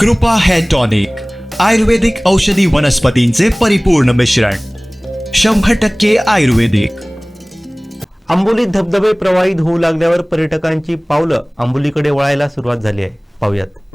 कृपा hair tonic आयुर्वेदिक औषधी वनस्पतींचे परिपूर्ण मिश्रण शंभर टक्के आयुर्वेदिक. आंबोलीत धबधबे प्रवाहित होऊ लागल्यावर पर्यटकांची पावलं आंबोलीकडे वळायला सुरुवात झाली आहे. पाहुयात.